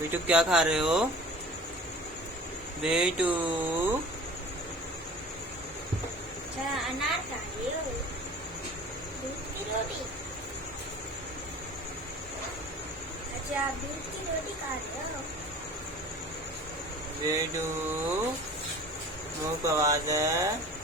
बेटू क्या खा रहे हो? बेटू अच्छा अनार खा रहे हो? दूध की रोटी? अच्छा आप दूध की रोटी खा रहे हो? बेटू मुंह पे आवाज है।